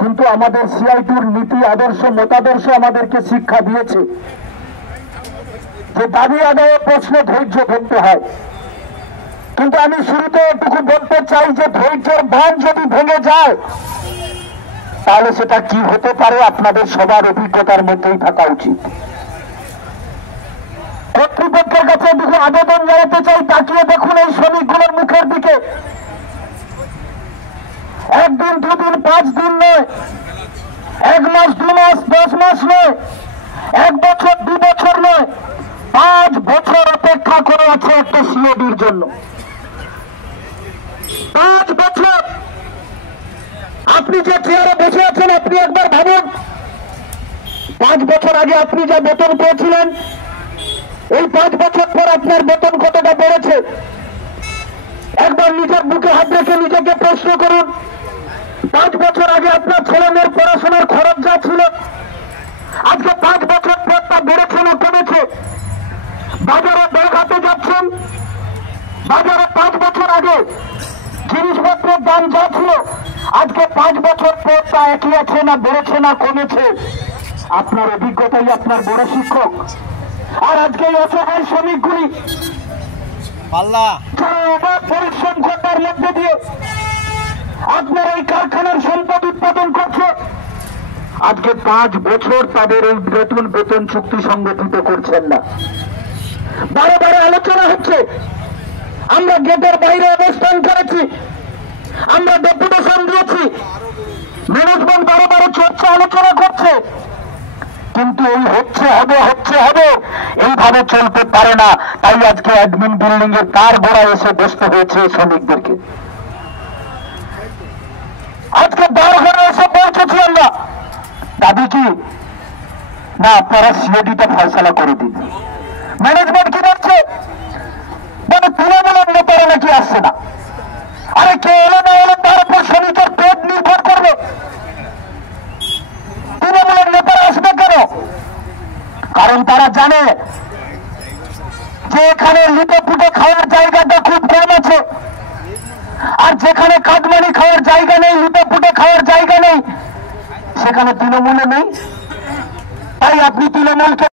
কিন্তু আমাদের সিআইটির নীতি আদর্শ মতাদর্শ আমাদেরকে শিক্ষা দিয়েছে যে দাবি আদায়ের প্রশ্নে ধৈর্য ধরতে হয়। কিন্তু আমি শুরুতে এটুকু বলতে চাই যে ধৈর্যের বাঁধ যদি ভেঙে যায় তাহলে সেটা কি হতে পারে আপনাদের সবার অভিজ্ঞতার মধ্যেই থাকা উচিত। কর্তৃপক্ষের কাছে এটুকু আবেদন জানাতে চাই, তাকিয়ে দেখুন এই শ্রমিকগুলোর মুখের দিকে। একদিন, দুদিন, 5 দিন নয়, 1 মাস, 2 মাস, 10 মাস নয়, 1 বছর, 2 বছর নয়, 5 বছর অপেক্ষা করে আছে একটা সিওডির জন্য। 5 বছর। আপনি যে চেয়ারে বসে আছেন, আপনি একবার ভাবুন 5 বছর আগে আপনি যা বেতন পেয়েছিলেন, এই 5 বছর পর আপনার বেতন কতটা বেড়েছে? একবার নিজের বুকে হাত রেখে নিজেকে প্রশ্ন করুন। 5 বছর আগে আপনার ছেলে মেয়ের পড়াশোনার খরচ যা ছিল, আজকে 5 বছর পর তা বেড়েছে না কমেছে? বাজারে ব্যাগ হাতে যাচ্ছেন, বাজারে 5 বছর আগে জিনিসপত্রের দাম যা ছিল, আজকে 5 বছর পর তা একই আছে না বেড়েছে না কমেছে? আপনার অভিজ্ঞতাই আপনার বড় শিক্ষক। আর আজকে এই অসহায় শ্রমিকগুলি যারা পরিশ্রম করার মধ্যে দিয়ে আপনার এই কারখানার সম্পদ উৎপাদন করছে, আজকে 5 বছর তাদের এই বেতন চুক্তি সংগঠিত করছেন না। বারে বারে আলোচনা হচ্ছে, আমরা গেটের বাইরে অবস্থান করেছি, আমরা ডেপুটেশন দিয়েছি, ম্যানেজমেন্ট বারে বারে চর্চা আলোচনা করছে, কিন্তু এই হচ্ছে হবে এইভাবে চলতে পারে না। তাই আজকে অ্যাডমিন বিল্ডিং এর তার গোড়ায় এসে বসতে হয়েছে শ্রমিকদেরকে। আজকে দল ঘরে এসে পৌঁছেছি আমরা। দাবি কি না আপনারা সিওডিটা ফয়সালা করে দিন। ম্যানেজমেন্ট কি বলছে? মানে তৃণমূলের নেতারা নাকি আসছে না। আরে কে এলো না এলো তার উপর শ্রমিকের পেট নির্ভর করবে। তৃণমূলের নেতারা আসবে কেন? কারণ তারা জানে যে এখানে লুটে পুটে খাওয়ার জায়গাটা খুব কম আছে, আর যেখানে কাটমানি খাওয়ার জায়গা নেই, লুটে পুটে খাওয়ার জায়গা নেই, সেখানে তৃণমূলে নেই। তাই আপনি তৃণমূলকে